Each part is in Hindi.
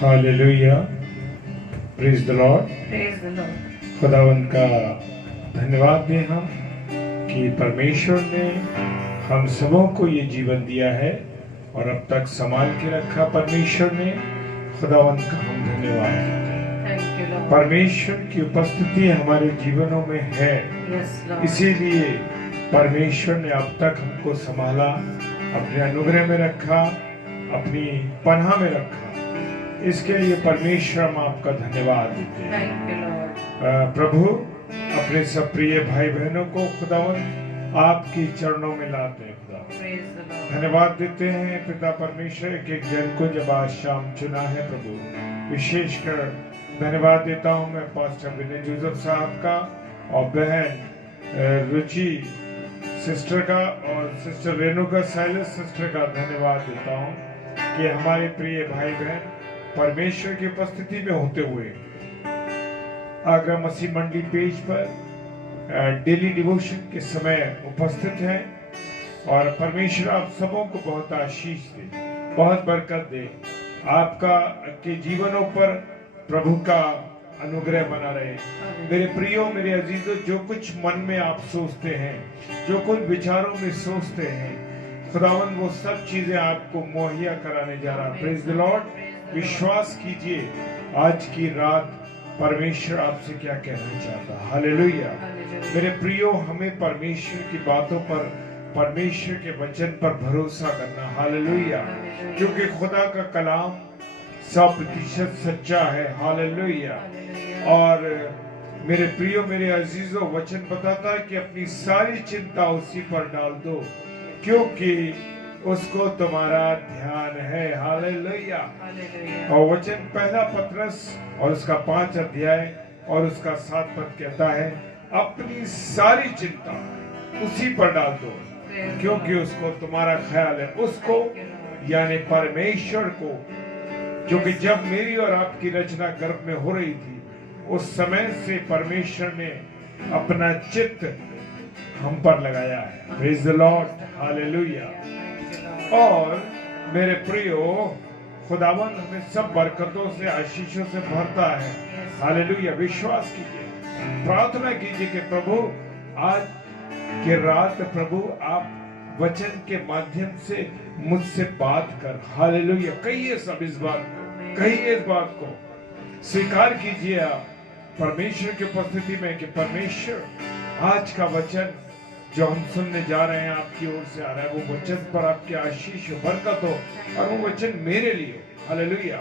Hallelujah, praise the Lord. Praise the Lord. खुदावंद का धन्यवाद दें हम कि परमेश्वर ने हम सबों को ये जीवन दिया है और अब तक संभाल के रखा परमेश्वर ने। खुदावंद का हम धन्यवाद देते हैं। Thank you Lord. परमेश्वर की उपस्थिति हमारे जीवनों में है, यस लॉर्ड। इसीलिए परमेश्वर ने अब तक हमको संभाला, अपने अनुग्रह में रखा, अपनी पनाह में रखा। इसके लिए परमेश्वर हम आपका धन्यवाद देते हैं। Thank you Lord. प्रभु अपने सब प्रिय भाई बहनों को खुदावंद आपकी चरणों में लाते हैं। खुदा प्रेज द लॉर्ड। धन्यवाद देते हैं पिता परमेश्वर के एक जन को जब आज शाम चुना है प्रभु। विशेषकर धन्यवाद देता हूँ मैं पास्टर विनय जोसेफ साहब का और बहन रुचि सिस्टर का और सिस्टर रेणुका साइलस सिस्टर का धन्यवाद देता हूँ कि हमारे प्रिय भाई बहन परमेश्वर की उपस्थिति में होते हुए आगरा मसीह मंडी पेज पर डेली डिवोशन के समय उपस्थित हैं और परमेश्वर आप सबों को बहुत आशीष दे, बहुत बरकत दे। आपका के जीवनों पर प्रभु का अनुग्रह बना रहे। मेरे प्रियो, मेरे अजीजों, जो कुछ मन में आप सोचते हैं, जो कुछ विचारों में सोचते हैं, खुदावंद वो सब चीजें आपको मुहैया कराने जा रहा है। Praise the Lord. विश्वास कीजिए आज की रात परमेश्वर आपसे क्या कहना चाहता है। हालेलुया। मेरे प्रियो, हमें परमेश्वर की बातों पर, परमेश्वर के वचन पर भरोसा करना। हालेलुया। क्योंकि खुदा का कलाम 100% सच्चा है। हालेलुया। और मेरे प्रियो, मेरे अजीजों, वचन बताता है कि अपनी सारी चिंता उसी पर डाल दो क्योंकि उसको तुम्हारा ध्यान है। हालेलुया। और वचन पहला पत्रस और उसका 5 अध्याय और उसका 7 पद कहता है, अपनी सारी चिंता उसी पर डाल दो क्योंकि उसको तुम्हारा ख्याल है। उसको यानी परमेश्वर को, जो कि जब मेरी और आपकी रचना गर्भ में हो रही थी उस समय से परमेश्वर ने अपना चित्त हम पर लगाया है। Praise the Lord. हालेलुया। और मेरे प्रियो, खुदावन हमें सब बरकतों से, आशीषों से भरता है। हालेलुया। विश्वास कीजिए, प्रार्थना कीजिए कि प्रभु आज की रात प्रभु आप वचन के माध्यम से मुझसे बात कर। हालेलुया। कहिए सब इस बात को, कहिए इस बात को, स्वीकार कीजिए आप परमेश्वर की उपस्थिति में कि परमेश्वर आज का वचन जो हम सुनने जा रहे हैं आपकी ओर से आ रहा है, वो वचन पर आपकी आशीष हो, बरकत हो और वो वचन मेरे लिए। हालेलुया।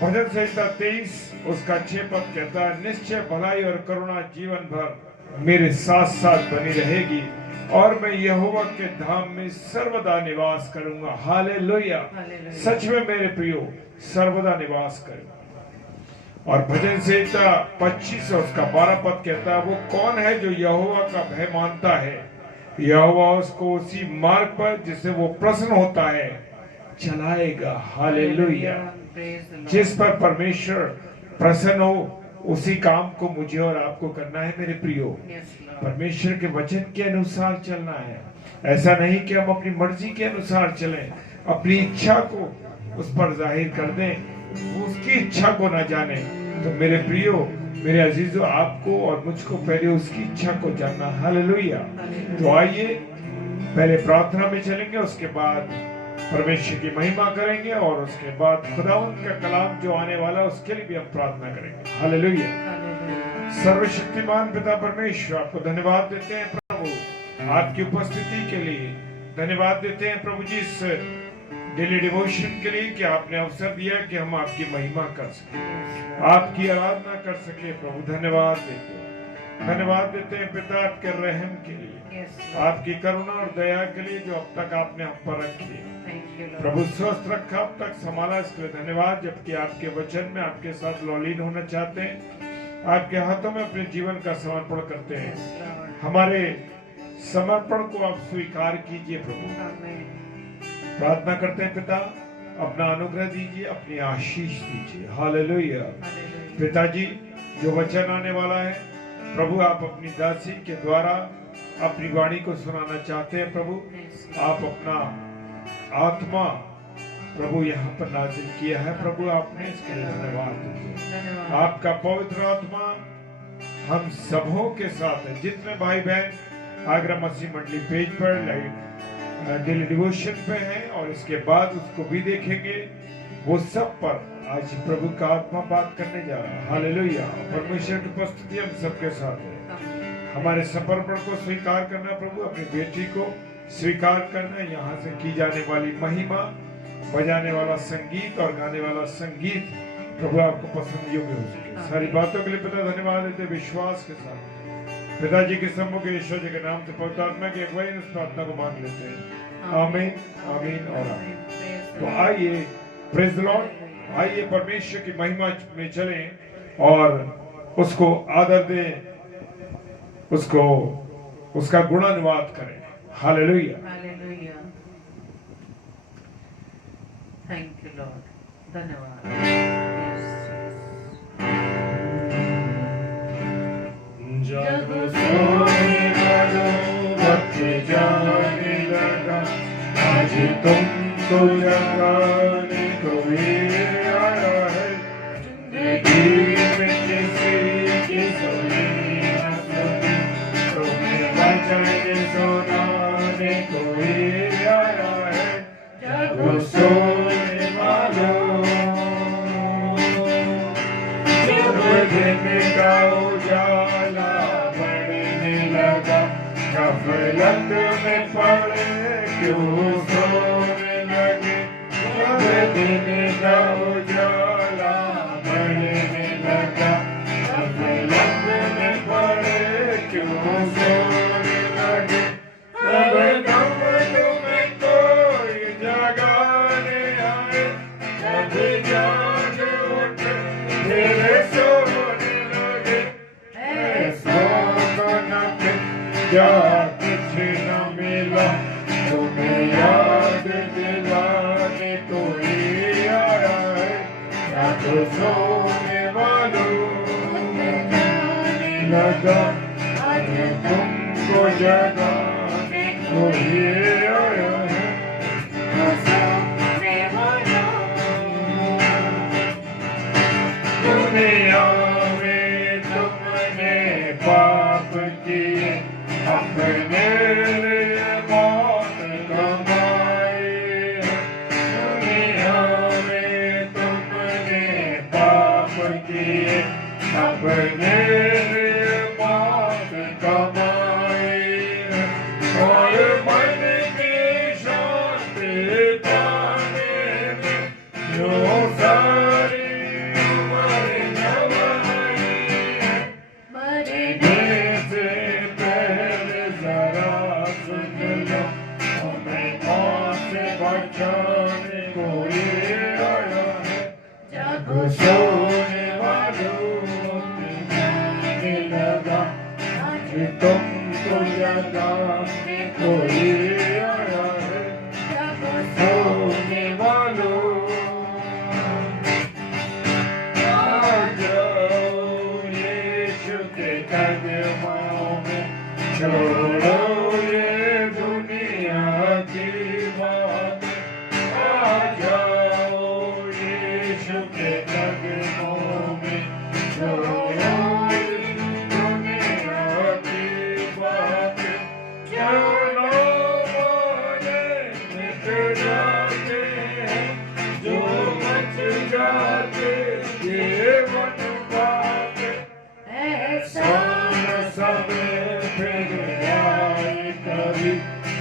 भजन संहिता 23 उसका 6 पद कहता है, निश्चय भलाई और करुणा जीवन भर मेरे साथ साथ बनी रहेगी और मैं यहोवा के धाम में सर्वदा निवास करूंगा। हालेलुया। सच में मेरे प्रियो, सर्वदा निवास करूंगा। और भजन संहिता 25 और उसका 12 पद कहता है, वो कौन है जो यहोवा का भय मानता है, यहोवा उसको उसी मार्ग पर जिससे वो प्रसन्न होता है चलाएगा। हालेलुया। जिस पर परमेश्वर प्रसन्न हो उसी काम को मुझे और आपको करना है मेरे प्रियो। परमेश्वर के वचन के अनुसार चलना है। ऐसा नहीं कि हम अपनी मर्जी के अनुसार चलें, अपनी इच्छा को उस पर जाहिर कर दें, उसकी इच्छा को ना जाने। तो मेरे प्रियो, मेरे अजीजों, आपको और मुझको पहले उसकी इच्छा को जानना। हालेलुया। तो आइए पहले प्रार्थना में चलेंगे, उसके बाद परमेश्वर की महिमा करेंगे और उसके बाद खुदावंद का कलाम जो आने वाला है उसके लिए भी हम प्रार्थना करेंगे। हालेलुया। सर्वशक्तिमान पिता परमेश्वर, आपको धन्यवाद देते हैं प्रभु आपकी उपस्थिति के लिए। धन्यवाद देते हैं प्रभु जी इस डेली डिवोशन के लिए कि आपने अवसर दिया कि हम आपकी महिमा कर सके, आपकी आराधना कर सके। प्रभु धन्यवाद देते हैं, धन्यवाद देते हैं पिता आपके रहम के लिए, आपकी करुणा और दया के लिए जो अब तक आपने हम पर रखी है। प्रभु स्वस्थ रखा, अब तक संभाला, इसके लिए धन्यवाद। जबकि आपके वचन में आपके साथ लौलीन होना चाहते हैं, आपके हाथों में अपने जीवन का समर्पण करते हैं। हमारे समर्पण को आप स्वीकार कीजिए प्रभु। प्रार्थना करते हैं पिता, अपना अनुग्रह दीजिए, अपनी आशीष दीजिए। हालेलुया। पिताजी, जो वचन आने वाला है प्रभु, आप अपनी दासी के द्वारा अपनी वाणी को सुनाना चाहते हैं प्रभु। आप अपना आत्मा प्रभु यहाँ पर नाजिल किया है। प्रभु आपने इसके लिए धन्यवाद दीजिए। धन्यवाद। आपका पवित्र आत्मा हम सबों के साथ है। जितने भाई बहन आगरा मसीह मंडली पेज पर डेली डिवोशन पे हैं और इसके बाद उसको भी देखेंगे, वो सब पर आज प्रभु का आत्मा बात करने जा रहा है। हालेलुया। परमेश्वर की उपस्थिति हम सबके साथ है। हमारे समर्पण को स्वीकार करना प्रभु, अपनी बेटी को स्वीकार करना, यहाँ से की जाने वाली महिमा, बजाने वाला संगीत और गाने वाला संगीत प्रभु आपको पसंद योग्य हो सके। सारी बातों के लिए पिता धन्यवाद देते विश्वास के साथ पिताजी के सम्मुख यीशु जी के नाम से पवित्र आत्मा की अगुवाई इस प्रार्थना को मांग लेते हैं। आमीन, आमीन और आमीन। तो आइए, प्रेज द लॉर्ड, आइए परमेश्वर की महिमा में चलें और उसको आदर दें, उसको उसका गुणानुवाद करें। Hallelujah. Hallelujah. Thank you Lord. धन्यवाद। जब सोने वालों वक्त जाने लगा, आज तुमको जगाने कोई आया है। जिंदगी में किसी की सुनी न सुनी, तुम्हें वचन सुनाने कोई आया है। जब सोने वालों, जब दिन का उजाला बढ़ने लगा, गफलत में पड़े क्यों सोने लगे। जब दिन का उजाला बढ़ने लगा, गफलत में पड़े क्यों सोने लगे। जब तुम्हें कोई जगाने आए, जब जाग उठे फिर सोने लगे। ऐसा क्या कुछ न मिला, तुम्हें याद दिलाने कोई आया है। या तो सोने वालों जाने लगा, आज तुमको जगाने कोई आया है। सोने वालों, दुनिया में तुमने पाप किए, अपने लिए मौत कमाई। दुनिया में तुमने पाप किए, अपने लिए मौत कमाई। और मन की शांति पाने में जो सारी उम्र गंवाई। मरने से पहले जरा सुन लो, तुम्हें मौत से बचाने कोई आया है। जब सोने वालों जाने लगा, आज तुमको जगाने कोई आया है। जब सोने वालों, आ जाओ यीशु के कदमों में, छोड़ो ये दुनिया की बात। आ जाओ यीशु के कदमों में, छोड़ो ये दुनिया की बात। चलो बोले मिट जाते हैं, जो बच जाते जीवन पाते। ऐसा न समय फिर आए कभी,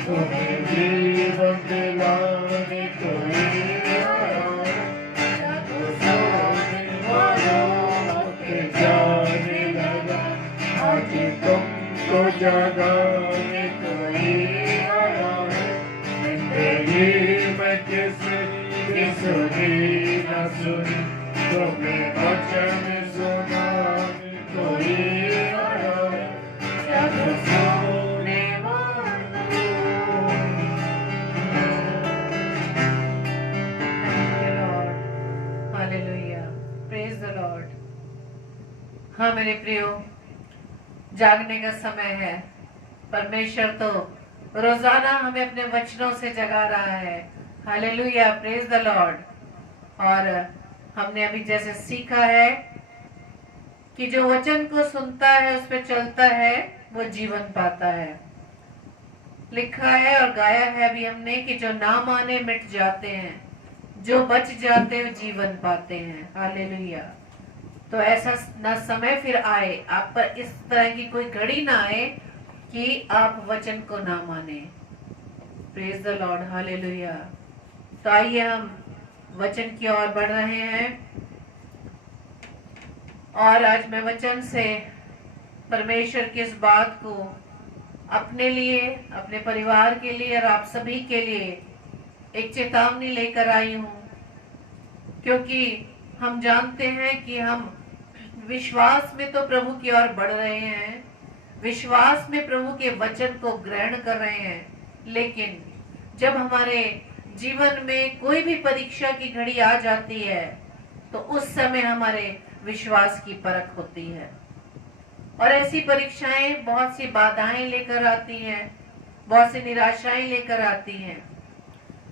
तुम्हें जीवन दिलाने कोई आया है। जब सोने वालों के जाने लगा, आज तुमको जगाने कोई आया है। जिंदगी में किसी की सुनी न सुनी, तुम्हें वचन सुनाने कोई आया है। जब सोने वालों, हालेलुया। Praise the Lord. हाँ मेरे प्रियो, जागने का समय है। परमेश्वर तो रोजाना हमें अपने वचनों से जगा रहा है। Hallelujah, praise the Lord. और हमने अभी जैसे सीखा है कि जो वचन को सुनता है उस पे चलता है वो जीवन पाता है। लिखा है और गाया है अभी हमने कि जो ना माने मिट जाते हैं, जो बच जाते हैं जीवन पाते हैं। हालेलुया। तो ऐसा ना समय फिर आए आप पर, इस तरह की कोई घड़ी ना आए कि आप वचन को ना माने। Praise the Lord, hallelujah. तो आइए हम वचन की ओर बढ़ रहे हैं और आज मैं वचन से परमेश्वर की इस बात को अपने लिए, अपने परिवार के लिए और आप सभी के लिए एक चेतावनी लेकर आई हूं, क्योंकि हम जानते हैं कि हम विश्वास में तो प्रभु की ओर बढ़ रहे हैं, विश्वास में प्रभु के वचन को ग्रहण कर रहे हैं, लेकिन जब हमारे जीवन में कोई भी परीक्षा की घड़ी आ जाती है तो उस समय हमारे विश्वास की परख होती है। और ऐसी परीक्षाएं बहुत सी बाधाएं लेकर आती हैं, बहुत सी निराशाएं लेकर आती हैं,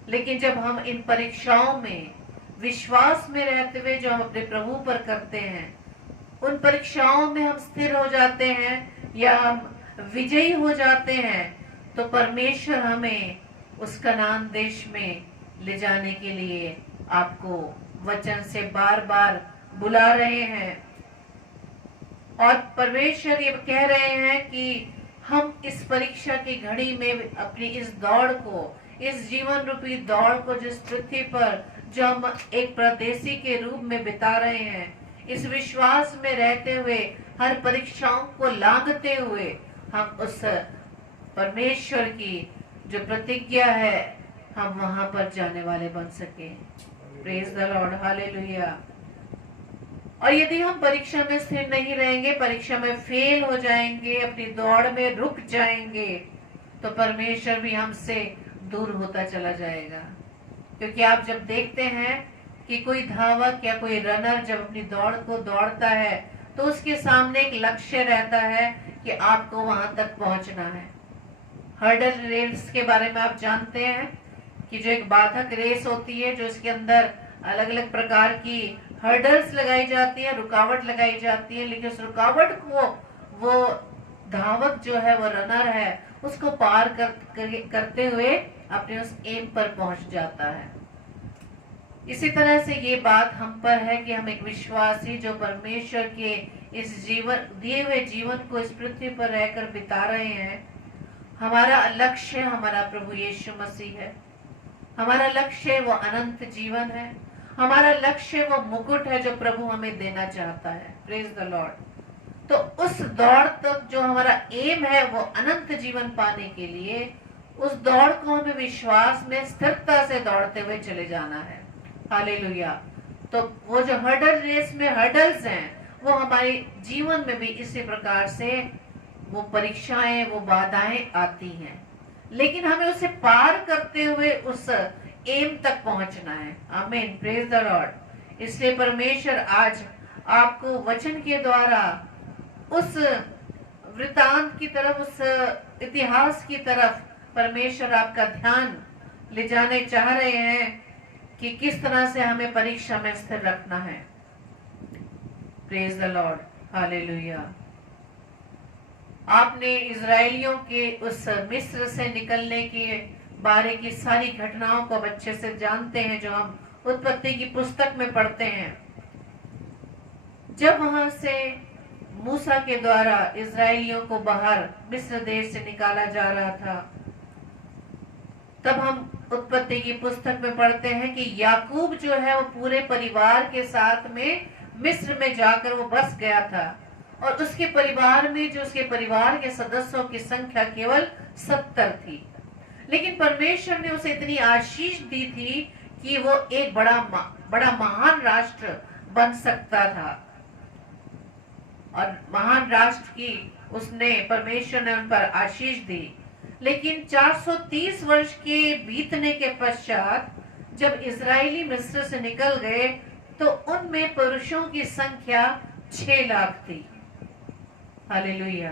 लेकिन जब हम इन परीक्षाओं में विश्वास में रहते हुए जो हम अपने प्रभु पर करते हैं, उन परीक्षाओं में हम स्थिर हो जाते हैं या हम विजयी हो जाते हैं, तो परमेश्वर हमें उस कनान देश में ले जाने के लिए आपको वचन से बार बार बुला रहे हैं। और परमेश्वर ये कह रहे हैं कि हम इस परीक्षा की घड़ी में अपनी इस दौड़ को, इस जीवन रूपी दौड़ को जिस पृथ्वी पर जो हम एक परदेसी के रूप में बिता रहे हैं, इस विश्वास में रहते हुए, हर परीक्षाओं को लांघते हुए हम उस परमेश्वर की जो प्रतिज्ञा है हम वहां पर जाने वाले बन सके। Praise the Lord, hallelujah. और यदि हम परीक्षा में स्थिर नहीं रहेंगे, परीक्षा में फेल हो जाएंगे, अपनी दौड़ में रुक जाएंगे, तो परमेश्वर भी हमसे दूर होता चला जाएगा। क्योंकि आप जब देखते हैं कि कोई धावक या कोई रनर जब अपनी दौड़ को दौड़ता है तो उसके सामने एक लक्ष्य रहता है कि आपको वहां तक पहुंचना है। हर्डल रेस के बारे में आप जानते हैं कि जो एक बाधक रेस होती है, जो इसके अंदर अलग अलग प्रकार की हर्डल्स लगाई जाती है, रुकावट लगाई जाती है, लेकिन उस रुकावट को वो धावक जो है, वो रनर है, उसको पार करते हुए अपने उस एम पर पहुंच जाता है। इसी तरह से ये बात हम पर है कि हम एक विश्वासी जो परमेश्वर के इस जीवन दिए हुए जीवन को इस पृथ्वी पर रहकर बिता रहे हैं, हमारा लक्ष्य हमारा प्रभु यीशु मसीह है। हमारा लक्ष्य वो अनंत जीवन है, हमारा लक्ष्य वो मुकुट है जो प्रभु हमें देना चाहता है। Praise the Lord. तो उस दौड़ तक जो हमारा एम है वो अनंत जीवन पाने के लिए, उस दौड़ को हमें विश्वास में स्थिरता से दौड़ते हुए चले जाना है। हालेलुया। तो वो जो हर्डल रेस में हर्डल्स हैं, वो हमारे जीवन में भी इसी प्रकार से वो परीक्षाएं, वो बाधाएं आती हैं, लेकिन हमें उसे पार करते हुए उस एम तक पहुंचना है। आमीन, प्रेज द लॉर्ड। इसलिए परमेश्वर आज आपको वचन के द्वारा उस वृतांत की तरफ, उस इतिहास की तरफ परमेश्वर आपका ध्यान ले जाने चाह रहे हैं कि किस तरह से हमें परीक्षा में स्थिर रखना है। Praise the Lord, hallelujah. आपने इजरायलियों के उस मिस्र से निकलने के बारे की सारी घटनाओं को अच्छे से जानते हैं, जो हम उत्पत्ति की पुस्तक में पढ़ते हैं। जब वहां से मूसा के द्वारा इजरायलियों को बाहर मिस्र देश से निकाला जा रहा था, तब हम उत्पत्ति की पुस्तक में पढ़ते हैं कि याकूब जो है वो पूरे परिवार के साथ में मिस्र में जाकर वो बस गया था, और उसके परिवार में जो उसके परिवार के सदस्यों की संख्या केवल 70 थी। लेकिन परमेश्वर ने उसे इतनी आशीष दी थी कि वो एक बड़ा महान राष्ट्र बन सकता था, और महान राष्ट्र की उसने परमेश्वर ने उन पर आशीष दी। लेकिन 430 वर्ष के बीतने के पश्चात जब इजरायली मिस्र से निकल गए तो उनमें पुरुषों की संख्या 6 लाख थी। हालेलुया।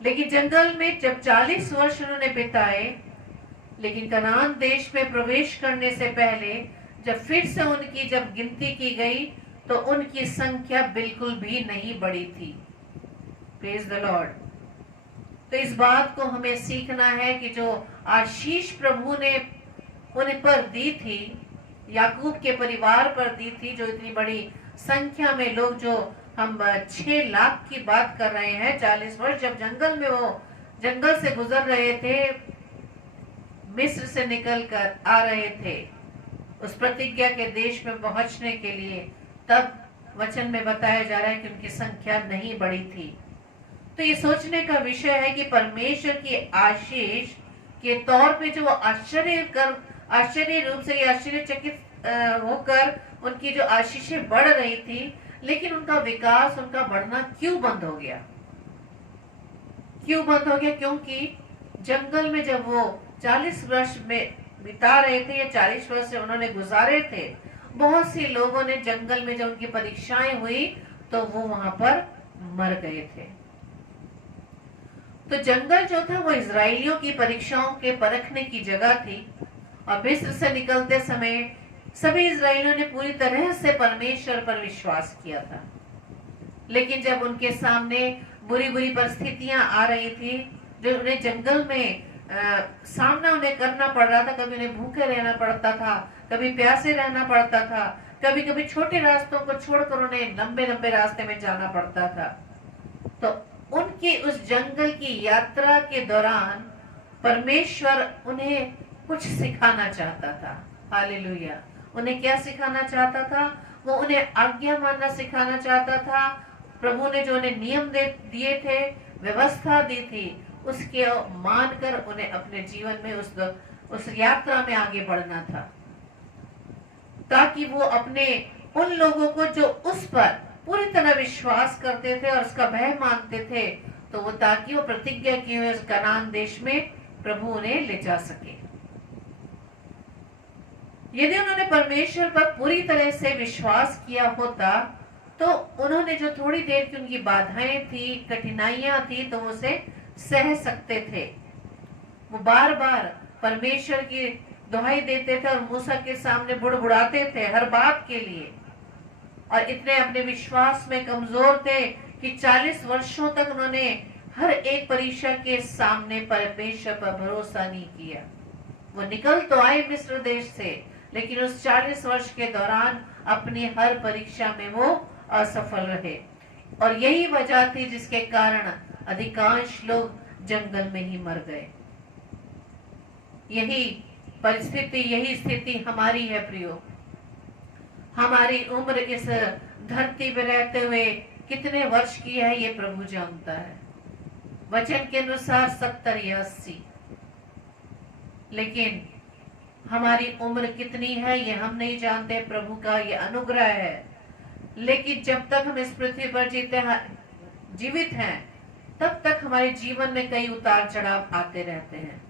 लेकिन जंगल में जब 40 वर्ष उन्होंने बिताए लेकिन कनान देश में प्रवेश करने से पहले जब फिर से उनकी जब गिनती की गई तो उनकी संख्या बिल्कुल भी नहीं बढ़ी थी। Praise the Lord. तो इस बात को हमें सीखना है कि जो आशीष प्रभु ने उन पर दी थी, याकूब के परिवार पर दी थी, जो इतनी बड़ी संख्या में लोग, जो हम 6 लाख की बात कर रहे हैं, 40 वर्ष जब जंगल में वो जंगल से गुजर रहे थे, मिस्र से निकलकर आ रहे थे उस प्रतिज्ञा के देश में पहुंचने के लिए, तब वचन में बताया जा रहा है कि उनकी संख्या नहीं बढ़ी थी। तो ये सोचने का विषय है कि परमेश्वर की आशीष के तौर पे जो आश्चर्य रूप से आश्चर्यचकित होकर उनकी जो आशीषें बढ़ रही थी, लेकिन उनका विकास, उनका बढ़ना क्यों बंद हो गया? क्यों बंद हो गया? क्योंकि जंगल में जब वो 40 वर्ष में बिता रहे थे, या 40 वर्ष से उन्होंने गुजारे थे, बहुत सी लोगों ने जंगल में जब उनकी परीक्षाएं हुई तो वो वहां पर मर गए थे। तो जंगल जो था वो इजरायलियों की परीक्षाओं के परखने की जगह थी, और मिस्र से निकलते समय सभी इजरायलियों ने पूरी तरह से परमेश्वर पर विश्वास किया था। लेकिन जब उनके सामने बुरी बुरी परिस्थितियां आ रही थी, जो उन्हें जंगल में सामना उन्हें करना पड़ रहा था, कभी उन्हें भूखे रहना पड़ता था, कभी प्यासे रहना पड़ता था, कभी कभी छोटे रास्तों को छोड़कर उन्हें लंबे लंबे रास्ते में जाना पड़ता था। तो उनकी उस जंगल की यात्रा के दौरान परमेश्वर उन्हें कुछ सिखाना चाहता था। हालेलुया। उन्हें क्या सिखाना चाहता था? वो उन्हें आज्ञा मानना सिखाना चाहता था। प्रभु ने जो उन्हें नियम दिए थे, व्यवस्था दी थी, उसके मानकर उन्हें अपने जीवन में उस यात्रा में आगे बढ़ना था, ताकि वो अपने उन लोगों को जो उस पर पूरी तरह विश्वास करते थे और उसका भय मानते थे, तो वो ताकि वो प्रतिज्ञा किए हुए कनान देश में प्रभु उन्हें ले जा सके। यदि उन्होंने परमेश्वर पर पूरी तरह से विश्वास किया होता, तो उन्होंने जो थोड़ी देर की उनकी बाधाएं थी, कठिनाइयां थी, तो उसे सह सकते थे। वो बार बार परमेश्वर की दुहाई देते थे और मूसा के सामने बुड़बुड़ाते थे हर बात के लिए, और इतने अपने विश्वास में कमजोर थे कि 40 वर्षों तक उन्होंने हर एक परीक्षा के सामने परमेश्वर पर भरोसा नहीं किया। वो निकल तो आए मिस्र देश से, लेकिन उस 40 वर्ष के दौरान अपनी हर परीक्षा में वो असफल रहे, और यही वजह थी जिसके कारण अधिकांश लोग जंगल में ही मर गए। यही परिस्थिति, यही स्थिति हमारी है प्रियो। हमारी उम्र इस धरती पर रहते हुए कितने वर्ष की है ये प्रभु जानता है। वचन के अनुसार 70 या 80, लेकिन हमारी उम्र कितनी है ये हम नहीं जानते। प्रभु का ये अनुग्रह है। लेकिन जब तक हम इस पृथ्वी पर जीवित हैं, तब तक हमारे जीवन में कई उतार चढ़ाव आते रहते हैं।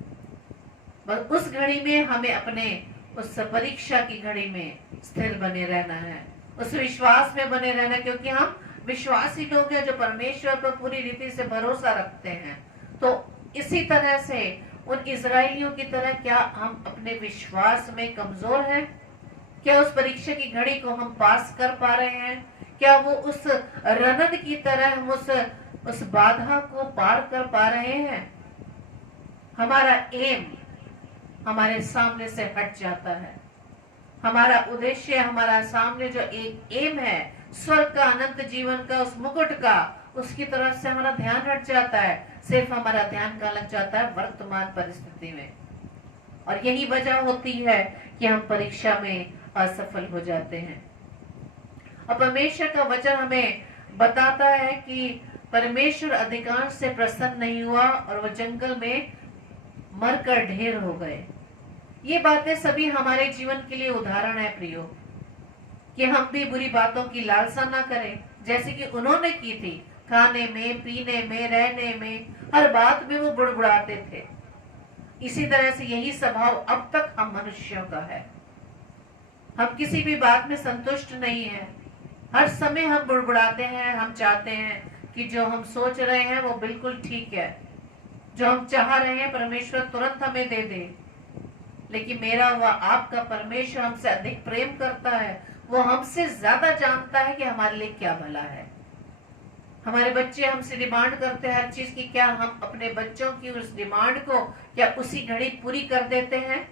बस उस घड़ी में हमें अपने उस परीक्षा की घड़ी में स्थिर बने रहना है, उस विश्वास में बने रहना, क्योंकि हम विश्वासी लोग हैं जो परमेश्वर पर पूरी रीति से भरोसा रखते हैं। तो इसी तरह से उन इजरायलियों की तरह क्या हम अपने विश्वास में कमजोर हैं? क्या उस परीक्षा की घड़ी को हम पास कर पा रहे हैं? क्या वो उस रनद की तरह हम उस बाधा को पार कर पा रहे हैं? हमारा एम हमारे सामने से हट जाता है। हमारा उद्देश्य, हमारा सामने जो एक एम है, स्वर्ग का, अनंत जीवन का, उस मुकुट का, उसकी तरफ से हमारा ध्यान हट जाता है। सिर्फ हमारा ध्यान कहाँ लग जाता है? वर्तमान परिस्थिति में। और यही वजह होती है कि हम परीक्षा में असफल हो जाते हैं। और परमेश्वर का वचन हमें बताता है कि परमेश्वर अधिकांश से प्रसन्न नहीं हुआ और वो जंगल में मरकर ढेर हो गए। ये बातें सभी हमारे जीवन के लिए उदाहरण है प्रियो, कि हम भी बुरी बातों की लालसा ना करें, जैसे कि उन्होंने की थी। खाने में, पीने में, रहने में, हर बात में वो बुड़बुड़ाते थे। इसी तरह से यही स्वभाव अब तक हम मनुष्यों का है। हम किसी भी बात में संतुष्ट नहीं है। हर समय हम बुड़बुड़ाते हैं। हम चाहते हैं कि जो हम सोच रहे हैं वो बिल्कुल ठीक है, जो हम चाह रहे हैं परमेश्वर तुरंत हमें दे दे। लेकिन मेरा व आपका परमेश्वर हमसे अधिक प्रेम करता है। वो हमसे ज्यादा जानता है कि हमारे लिए क्या भला है। हमारे बच्चे हमसे डिमांड करते हैं हर चीज की, क्या हम अपने बच्चों की उस डिमांड को क्या उसी घड़ी पूरी कर देते हैं?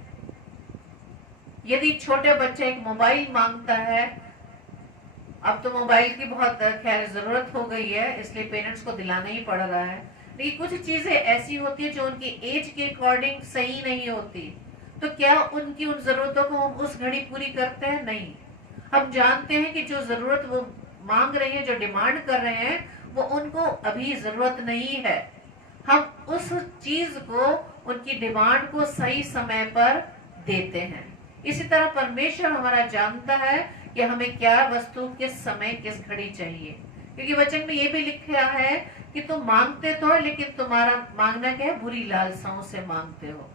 यदि छोटे बच्चे एक मोबाइल मांगता है, अब तो मोबाइल की बहुत खैर जरूरत हो गई है, इसलिए पेरेंट्स को दिलाना ही पड़ रहा है, लेकिन कुछ चीजें ऐसी होती है जो उनकी एज के अकॉर्डिंग सही नहीं होती, तो क्या उनकी उन जरूरतों को हम उस घड़ी पूरी करते हैं? नहीं। हम जानते हैं कि जो जरूरत वो मांग रहे हैं, जो डिमांड कर रहे हैं, वो उनको अभी जरूरत नहीं है। हम उस चीज को, उनकी डिमांड को सही समय पर देते हैं। इसी तरह परमेश्वर हमारा जानता है कि हमें क्या वस्तु, किस समय, किस घड़ी चाहिए, क्योंकि वचन में ये भी लिखा है कि तुम मांगते तो है, लेकिन तुम्हारा मांगना क्या है? बुरी लालसाओं से मांगते हो।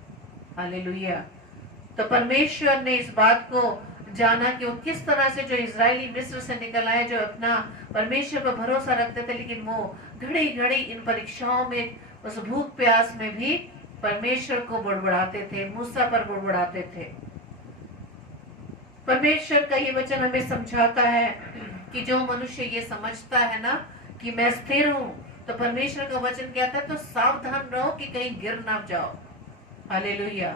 हालेलुया। तो परमेश्वर ने इस बात को जाना कि वो किस तरह से, जो इजरायली मिस्र से निकल आए, जो अपना परमेश्वर पर भरोसा रखते थे, लेकिन वो घड़ी घड़ी इन परीक्षाओं में, उस भूख प्यास में भी परमेश्वर को बुड़बुड़ाते थे, मूसा पर बुड़बुड़ाते थे। परमेश्वर का ये वचन हमें समझाता है कि जो मनुष्य ये समझता है ना कि मैं स्थिर हूं, तो परमेश्वर का वचन कहता है तो सावधान रहो कि कहीं गिर ना जाओ। हालेलुया।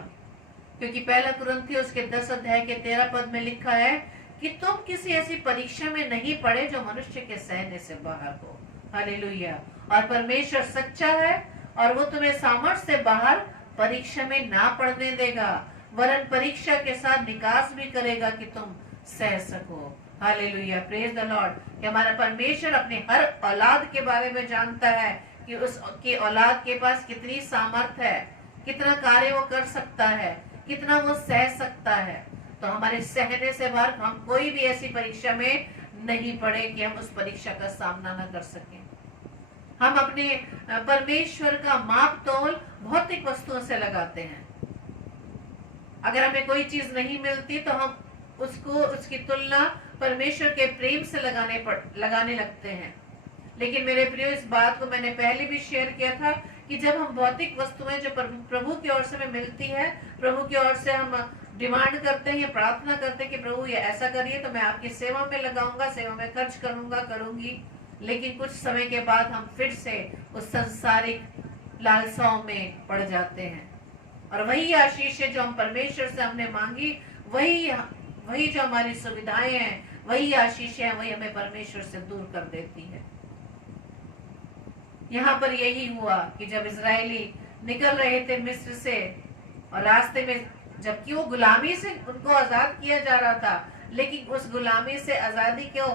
क्योंकि पहला कुरिन्थियों उसके 10 अध्याय के 13 पद में लिखा है कि तुम किसी ऐसी परीक्षा में नहीं पड़े जो मनुष्य के सहने से बाहर हो। हालेलुया। और परमेश्वर सच्चा है और वो तुम्हें सामर्थ्य से बाहर परीक्षा में ना पड़ने देगा, वरन परीक्षा के साथ निकास भी करेगा कि तुम सह सको। Hallelujah, praise the Lord. कि हमारा परमेश्वर अपने हर औलाद के बारे में जानता है कि उसके औलाद के पास कितनी सामर्थ है, कितना कार्य वो कर सकता है, कितना वो सह सकता है। तो हमारे सहने से बाहर हम कोई भी ऐसी परीक्षा में नहीं पड़े कि हम उस परीक्षा का सामना न कर सकें। हम अपने परमेश्वर का माप तोल भौतिक वस्तुओं से लगाते हैं। अगर हमें कोई चीज नहीं मिलती तो हम उसकी तुलना परमेश्वर के प्रेम से लगाने लगते हैं। लेकिन मेरे प्रियो, इस बात को मैंने पहले भी शेयर किया था कि जब हम भौतिक वस्तुएं जो प्रभु की ओर से हमें मिलती है, प्रभु की ओर से हम डिमांड करते हैं या प्रार्थना करते हैं कि प्रभु ये ऐसा करिए तो मैं आपकी सेवा में लगाऊंगा, सेवा में खर्च करूंगा, करूंगी, लेकिन कुछ समय के बाद हम फिर से उस संसारिक लालसाओं में पड़ जाते हैं। और वही आशीष है जो हम परमेश्वर से हमने मांगी, वही जो हमारी सुविधाएं हैं, वही आशीष है, वही हमें परमेश्वर से दूर कर देती है। यहाँ पर यही हुआ कि जब इजरायली निकल रहे थे मिस्र से, और रास्ते में जबकि वो गुलामी से उनको आजाद किया जा रहा था, लेकिन उस गुलामी से आजादी को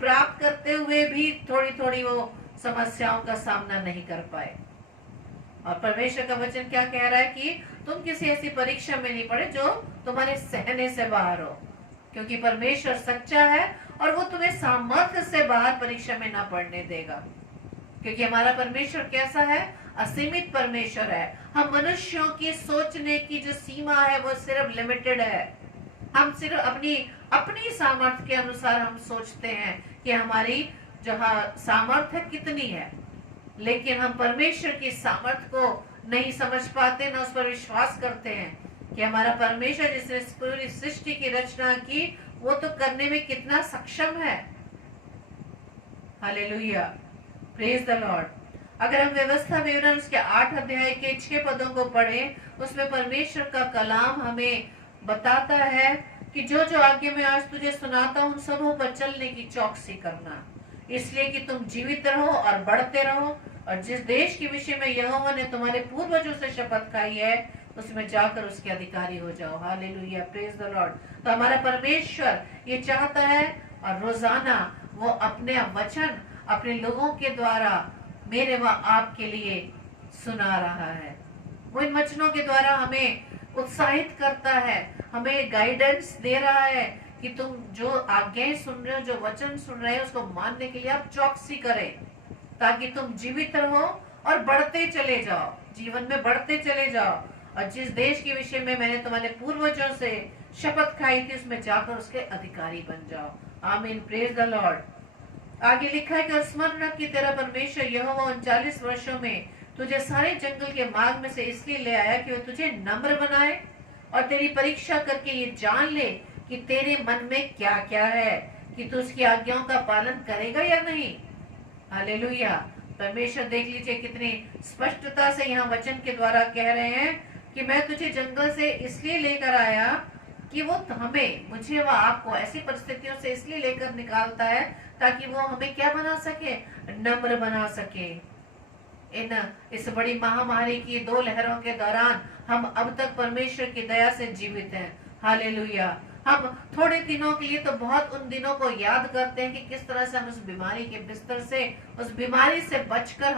प्राप्त करते हुए भी थोड़ी थोड़ी वो समस्याओं का सामना नहीं कर पाए। और परमेश्वर का वचन क्या कह रहा है कि तुम किसी ऐसी परीक्षा में नहीं पड़े जो तुम्हारे सहने से बाहर हो, क्योंकि परमेश्वर सच्चा है और वो तुम्हें सामर्थ्य से बाहर परीक्षा में ना पड़ने देगा। क्योंकि हमारा परमेश्वर कैसा है? असीमित परमेश्वर है। हम मनुष्यों की सोचने की जो सीमा है वो सिर्फ लिमिटेड है। हम सिर्फ अपनी सामर्थ्य के अनुसार हम सोचते हैं कि हमारी जो सामर्थ्य कितनी है, लेकिन हम परमेश्वर की सामर्थ्य को नहीं समझ पाते, ना उस पर विश्वास करते हैं कि हमारा परमेश्वर जिसने पूरी सृष्टि की रचना की, वो तो करने में कितना सक्षम है। Hallelujah, praise the Lord. अगर हम व्यवस्था विवरण उसके 8 अध्याय के 6 पदों को पढ़ें, उसमें परमेश्वर का कलाम हमें बताता है कि जो जो आज्ञा मैं आज तुझे सुनाता हूँ, उन सबों पर चलने की चौकसी करना, इसलिए कि तुम जीवित रहो और बढ़ते रहो, और जिस देश के विषय में यहोवा ने तुम्हारे पूर्वजों से शपथ खाई है, उसमें जाकर उसके अधिकारी हो जाओ। Hallelujah, praise the Lord. तो हमारा परमेश्वर ये चाहता है, और रोजाना वो अपने वचन अपने लोगों के द्वारा मेरे व आपके लिए सुना रहा है। वो इन वचनों के द्वारा हमें उत्साहित करता है, हमें गाइडेंस दे रहा है कि तुम जो आज्ञाएं सुन रहे हो, जो वचन सुन रहे हो, उसको मानने के लिए आप चौकसी करें, ताकि तुम जीवित रहो और बढ़ते चले जाओ, जीवन में बढ़ते चले जाओ, और जिस देश के विषय में मैंने तुम्हारे पूर्वजों से शपथ खाई थी, उसमें जाकर उसके अधिकारी बन जाओ। आमीन, प्रेज द लॉर्ड। आगे लिखा है कि स्मरण रख कि तेरा परमेश्वर यहोवा 39 वर्षों में तुझे सारे जंगल के मार्ग में से इसलिए ले आया कि वो तुझे नम्र बनाए और तेरी परीक्षा करके ये जान ले कि तेरे मन में क्या क्या है, कि तू उसकी आज्ञाओं का पालन करेगा या नहीं। हालेलुया। परमेश्वर देख लीजिए कितनी स्पष्टता से यहाँ वचन के द्वारा कह रहे हैं कि मैं तुझे जंगल से इसलिए लेकर आया कि वो हमें, मुझे व आपको ऐसी परिस्थितियों से इसलिए लेकर निकालता है ताकि वो हमें क्या बना सके, नम्र बना सके। इस बड़ी महामारी की 2 लहरों के दौरान हम अब तक परमेश्वर की दया से जीवित हैं। हालेलुया। हम थोड़े दिनों के लिए तो बहुत उन दिनों को याद करते हैं कि किस तरह से हम उस बीमारी के बिस्तर से, उस बीमारी से बचकर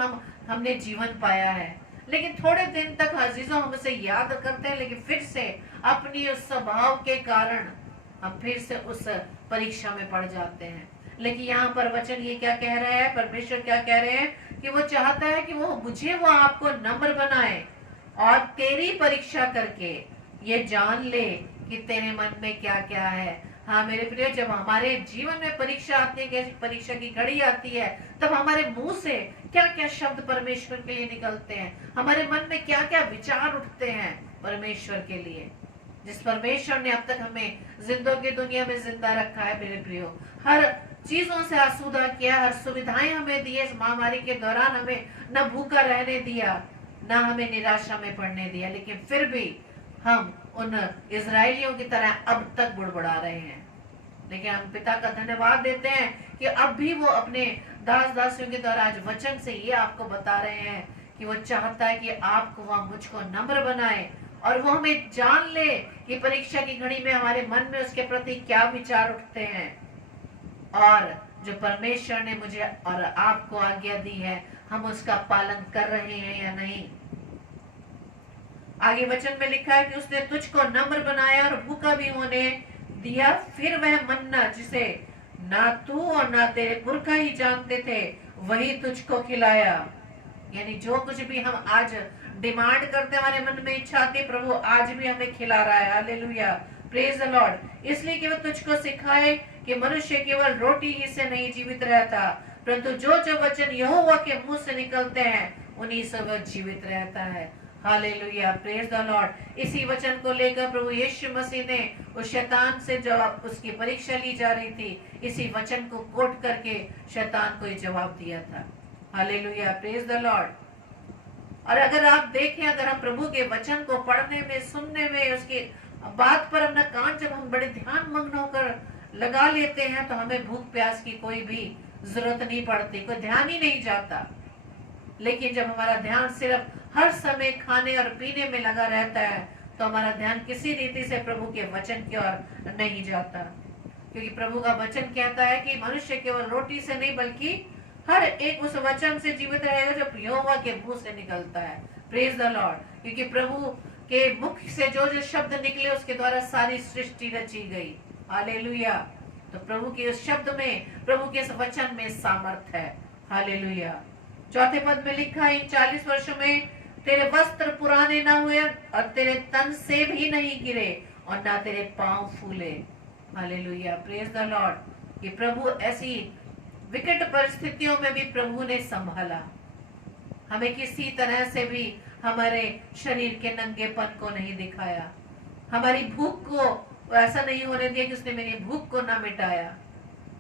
हमने जीवन पाया है। लेकिन थोड़े दिन तक अजीजों हम उसे याद करते हैं, लेकिन फिर से अपनी उस स्वभाव के कारण हम फिर से उस परीक्षा में पड़ जाते हैं। लेकिन यहाँ पर वचन ये क्या कह रहे हैं, परमेश्वर क्या कह रहे हैं कि वो चाहता है कि वो आपको नम्र बनाए और तेरी परीक्षा करके ये जान ले कि तेरे मन में क्या क्या है। हाँ मेरे प्रिय, जब हमारे जीवन में परीक्षा आती है, कैसी परीक्षा की घड़ी आती है, तब हमारे मुंह से क्या क्या शब्द परमेश्वर के लिए निकलते हैं, हमारे मन में क्या क्या विचार उठते हैं परमेश्वर के लिए। जिस परमेश्वर ने अब तक हमें जिंदों की दुनिया में जिंदा रखा है मेरे प्रियो, हर चीजों से आसूदा किया, हर सुविधाएं हमें दी। इस महामारी के दौरान हमें न भूखा रहने दिया, न हमें निराशा में पड़ने दिया, लेकिन फिर भी हम उन इजरायलियों की तरह अब तक बुड़बुड़ा रहे हैं। लेकिन हम पिता का धन्यवाद देते हैं कि अब भी वो अपने दास दासियों के द्वारा आज वचन से ये आपको बता रहे हैं कि वो चाहता है कि आपको, वह मुझको नम्र बनाए और वो हमें जान ले कि परीक्षा की घड़ी में हमारे मन में उसके प्रति क्या विचार उठते हैं, और जो परमेश्वर ने मुझे और आपको आज्ञा दी है हम उसका पालन कर रहे हैं या नहीं। आगे वचन में लिखा है कि उसने तुझको नम्र बनाया और भूखा भी होने दिया, फिर वह मन्ना जिसे ना तू और ना तेरे पुरखा ही जानते थे वही तुझको खिलाया। यानी जो कुछ भी हम आज डिमांड करते, हमारे मन में इच्छा आती है, प्रभु आज भी हमें खिला रहा है। Hallelujah, praise the Lord. इसलिए कि वह तुझको सिखाए कि मनुष्य केवल रोटी ही से नहीं जीवित रहता, परंतु जो जो वचन यहोवा के मुंह से निकलते हैं उन्हीं से वह जीवित रहता है। Hallelujah, praise the Lord. इसी वचन को लेकर प्रभु यीशु मसीह ने उस शैतान से जब उसकी परीक्षा ली जा रही थी, इसी वचन को कोट करके शैतान को ये जवाब दिया था। Hallelujah, praise the Lord. और अगर आप देखें, अगर हम प्रभु के वचन को पढ़ने में, सुनने में, उसकी बात पर अपना कान जब हम बड़े ध्यान मग्न होकर लगा लेते हैं तो हमें भूख प्यास की कोई भी जरूरत नहीं पड़ती, कोई ध्यान ही नहीं जाता। लेकिन जब हमारा ध्यान सिर्फ हर समय खाने और पीने में लगा रहता है तो हमारा ध्यान किसी रीति से प्रभु के वचन की ओर नहीं जाता, क्योंकि प्रभु का वचन कहता है कि मनुष्य केवल रोटी से नहीं बल्कि हर एक उस वचन से जीवित रहेगा जो यहोवा के मुंह से निकलता है। Praise the Lord. क्योंकि प्रभु के मुख से जो जो शब्द निकले उसके द्वारा सारी सृष्टि रची गई। हालेलुया। तो प्रभु के उस शब्द में, प्रभु के इस वचन में सामर्थ है। हालेलुया। चौथे पद में लिखा है, 40 वर्षों में तेरे वस्त्र पुराने ना हुए और तेरे तन से भी नहीं गिरे और ना तेरे पांव फूले। Hallelujah, praise the Lord. कि प्रभु ऐसी विकट परिस्थितियों में भी प्रभु ने संभाला, हमें किसी तरह से भी हमारे शरीर के नंगेपन को नहीं दिखाया, हमारी भूख को ऐसा नहीं होने दिया कि उसने मेरी भूख को ना मिटाया।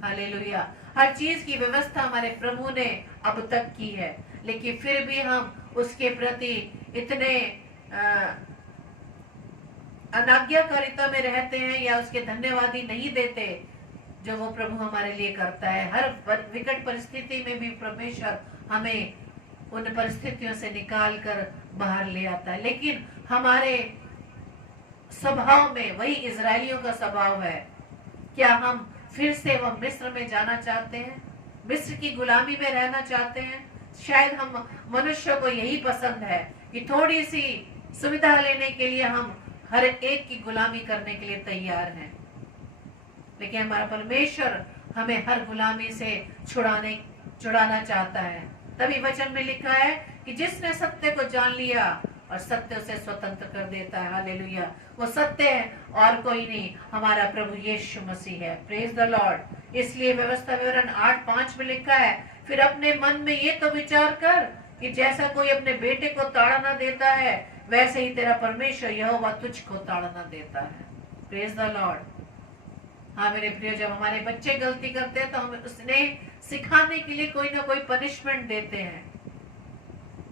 हालेलुया। हर चीज की व्यवस्था हमारे प्रभु ने अब तक की है, लेकिन फिर भी हम उसके प्रति इतने अनाज्ञाकारिता में रहते हैं या उसके धन्यवादी नहीं देते जो वो प्रभु हमारे लिए करता है। हर विकट परिस्थिति में भी परमेश्वर हमें उन परिस्थितियों से निकाल कर बाहर ले आता है। लेकिन हमारे स्वभाव में वही इजरायलियों का स्वभाव है। क्या हम फिर से वह मिस्र में जाना चाहते हैं, मिस्र की गुलामी में रहना चाहते हैं? शायद हम मनुष्य को यही पसंद है कि थोड़ी सी सुविधा लेने के लिए हम हर एक की गुलामी करने के लिए तैयार हैं। लेकिन हमारा परमेश्वर हमें हर गुलामी से छुड़ाना चाहता है। तभी वचन में लिखा है कि जिसने सत्य को जान लिया और सत्य उसे स्वतंत्र कर देता है। हालेलुया। वो सत्य है और कोई नहीं, हमारा प्रभु यीशु मसीह है। Praise the Lord. इसलिए व्यवस्था विवरण 8:5 में लिखा है, फिर अपने मन में ये तो विचार कर कि जैसा कोई अपने बेटे को ताड़ा न देता है वैसे ही तेरा परमेश्वर यहोवा तुझको ताड़ना देता है। Praise the Lord. हाँ मेरे प्रिय, जब हमारे बच्चे गलती करते हैं तो हम उसने सिखाने के लिए कोई ना कोई पनिशमेंट देते हैं,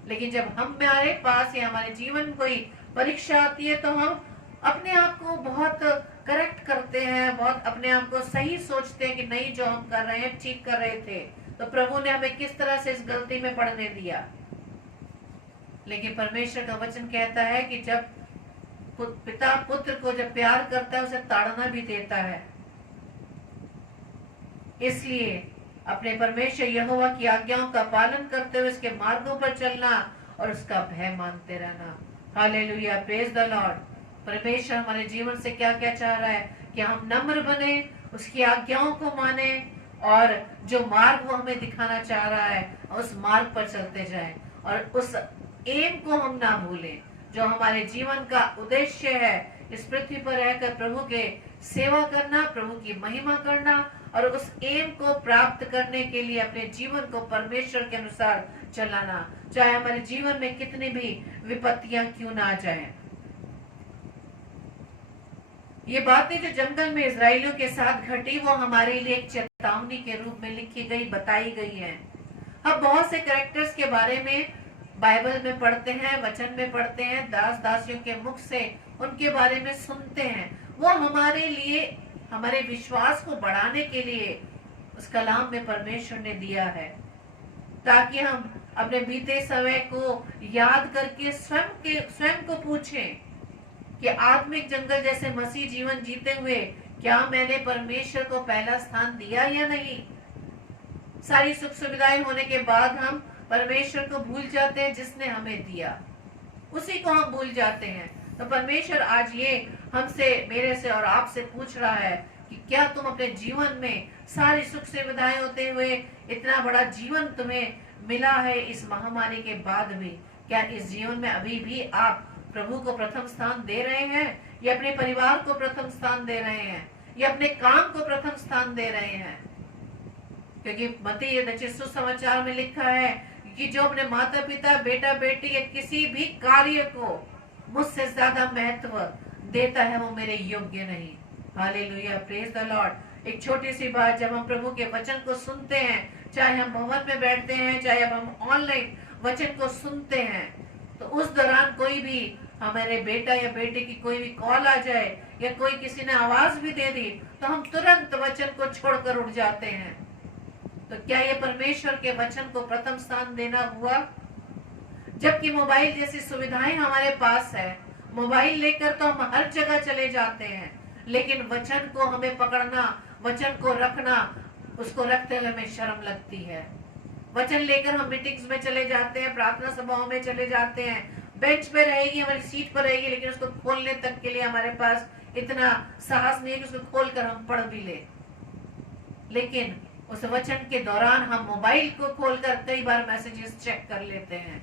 लेकिन जब हमारे पास या हमारे जीवन में कोई परीक्षा आती है तो हम अपने आप को बहुत करेक्ट करते हैं, बहुत अपने आप को सही सोचते हैं कि नहीं, जो हम कर रहे हैं ठीक कर रहे थे, तो प्रभु ने हमें किस तरह से इस गलती में पड़ने दिया। लेकिन परमेश्वर का वचन कहता है कि जब पिता पुत्र को जब प्यार करता है उसे ताड़ना भी देता है। इसलिए अपने परमेश्वर यहोवा की आज्ञाओं का पालन करते हुए उसके मार्गों पर चलना और उसका भय मानते रहना। Hallelujah, praise the Lord. परमेश्वर हमारे जीवन से क्या क्या चाह रहा है कि हम नम्र बने, उसकी आज्ञाओं को माने और जो मार्ग वो हमें दिखाना चाह रहा है उस मार्ग पर चलते जाएं और उस एम को हम ना भूलें जो हमारे जीवन का उद्देश्य है, इस पृथ्वी पर रहकर प्रभु के सेवा करना, प्रभु की महिमा करना और उस एम को प्राप्त करने के लिए अपने जीवन को परमेश्वर के अनुसार चलाना, चाहे हमारे जीवन में कितनी भी विपत्तियां क्यों ना आ जाएं। ये बातें जो जंगल में इजराइलियों के साथ घटी वो हमारे लिए एक चेतावनी के रूप में लिखी गई, बताई गई है। हम बहुत से कैरेक्टर्स के बारे में बाइबल में पढ़ते हैं, वचन में पढ़ते हैं, दास दासियों के मुख से उनके बारे में सुनते हैं। वो हमारे लिए, हमारे विश्वास को बढ़ाने के लिए उस कलाम में परमेश्वर ने दिया है, ताकि हम अपने बीते समय को याद करके स्वयं को पूछें कि आत्मिक जंगल जैसे मसीह जीवन जीते हुए क्या मैंने परमेश्वर को पहला स्थान दिया या नहीं। सारी सुख सुविधाएं होने के बाद हम परमेश्वर को भूल जाते हैं जिसने हमें दिया, उसी को हम भूल जाते हैं। तो परमेश्वर आज ये हमसे, मेरे से और आपसे पूछ रहा है कि क्या तुम अपने जीवन में सारी सुख सुविधाएं होते हुए इतना बड़ा जीवन तुम्हें मिला है इस महामारी के बाद भी, क्या इस जीवन में अभी भी आप प्रभु को प्रथम स्थान दे रहे हैं या अपने परिवार को प्रथम स्थान दे रहे हैं या अपने काम को प्रथम स्थान दे रहे हैं? क्योंकि मत्ती रचित सुसमाचार में लिखा है कि जो अपने माता पिता, बेटा बेटी या किसी भी कार्य को मुझसे ज्यादा महत्व देता है वो मेरे योग्य नहीं। Hallelujah, praise the Lord. एक छोटी सी बात, जब हम प्रभु के वचन को सुनते हैं, चाहे हम भवन में बैठते हैं, चाहे अब हम ऑनलाइन वचन को सुनते हैं, तो उस दौरान कोई भी हमारे बेटा या बेटे की कोई भी कॉल आ जाए या कोई किसी ने आवाज भी दे दी तो हम तुरंत वचन को छोड़कर उठ जाते हैं। तो क्या ये परमेश्वर के वचन को प्रथम स्थान देना हुआ? जबकि मोबाइल जैसी सुविधाएं हमारे पास है, मोबाइल लेकर तो हम हर जगह चले जाते हैं, लेकिन वचन को हमें पकड़ना, वचन को रखना, उसको रखते हुए हमें शर्म लगती है। वचन लेकर हम मीटिंग्स में चले जाते हैं, प्रार्थना सभाओं में चले जाते हैं, बेंच पे रहेगी, हमारी सीट पर रहेगी, लेकिन उसको खोलने तक के लिए हमारे पास इतना साहस नहीं है कि उसको खोलकर हम पढ़ भी ले। लेकिन उस वचन के दौरान हम मोबाइल को खोलकर कई बार मैसेजेस चेक कर लेते हैं,